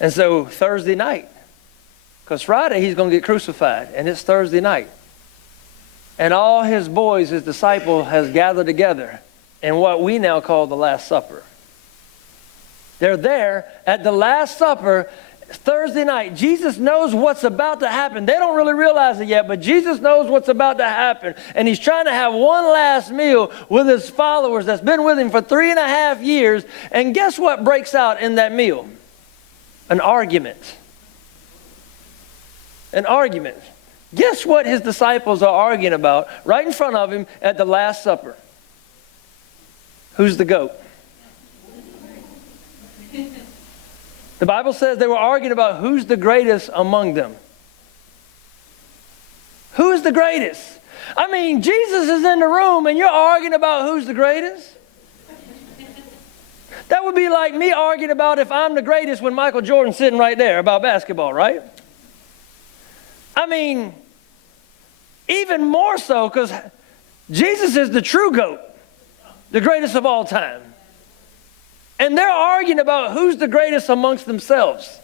And so Thursday night, because Friday he's going to get crucified, and it's Thursday night. And all his boys, his disciples, has gathered together in what we now call the Last Supper. They're there at the Last Supper Thursday night. Jesus knows what's about to happen. They don't really realize it yet, but Jesus knows what's about to happen. And he's trying to have one last meal with his followers that's been with him for 3.5 years. And guess what breaks out in that meal? An argument. An argument. Guess what his disciples are arguing about right in front of him at the Last Supper? Who's the goat? The Bible says they were arguing about who's the greatest among them. Who's the greatest? I mean, Jesus is in the room and you're arguing about who's the greatest? That would be like me arguing about if I'm the greatest when Michael Jordan's sitting right there about basketball, right? I mean, even more so because Jesus is the true GOAT, the greatest of all time. And they're arguing about who's the greatest amongst themselves.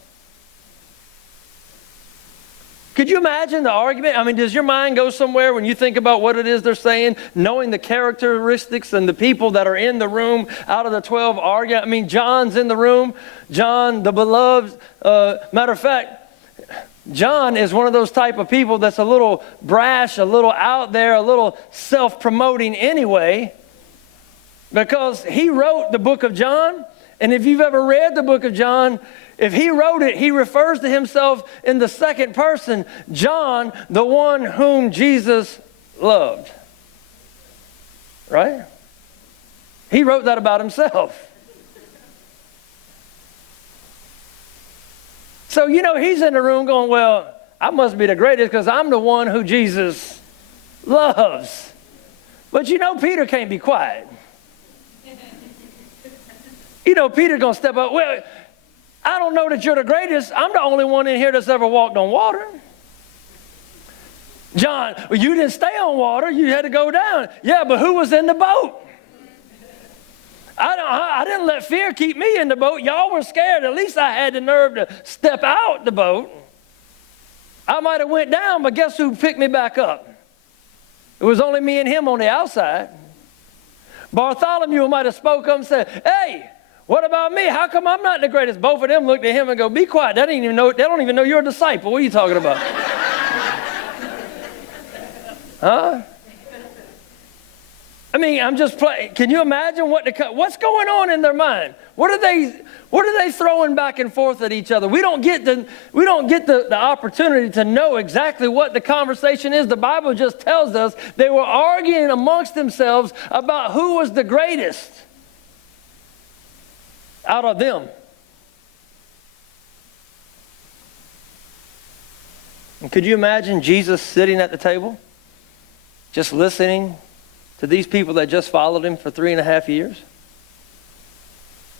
Could you imagine the argument? I mean, does your mind go somewhere when you think about what it is they're saying, knowing the characteristics and the people that are in the room out of the 12 arguing? I mean, John's in the room. John, the beloved. Matter of fact, John is one of those type of people that's a little brash, a little out there, a little self-promoting anyway, because he wrote the book of John. And if you've ever read the book of John, if he wrote it, he refers to himself in the second person, John, the one whom Jesus loved. Right? He wrote that about himself. So, he's in the room going, well, I must be the greatest because I'm the one who Jesus loves. But Peter can't be quiet. Peter's going to step up. Well, I don't know that you're the greatest. I'm the only one in here that's ever walked on water. John, well, you didn't stay on water. You had to go down. Yeah, but who was in the boat? I didn't let fear keep me in the boat. Y'all were scared. At least I had the nerve to step out the boat. I might have went down, but guess who picked me back up? It was only me and him on the outside. Bartholomew might have spoke up and said, hey, what about me? How come I'm not the greatest? Both of them looked at him and go, be quiet. They don't even know you're a disciple. What are you talking about? Huh? I mean, I'm just playing. Can you imagine what's going on in their mind? What are they throwing back and forth at each other? We don't get the opportunity to know exactly what the conversation is. The Bible just tells us they were arguing amongst themselves about who was the greatest out of them. And could you imagine Jesus sitting at the table, just listening to these people that just followed him for 3.5 years?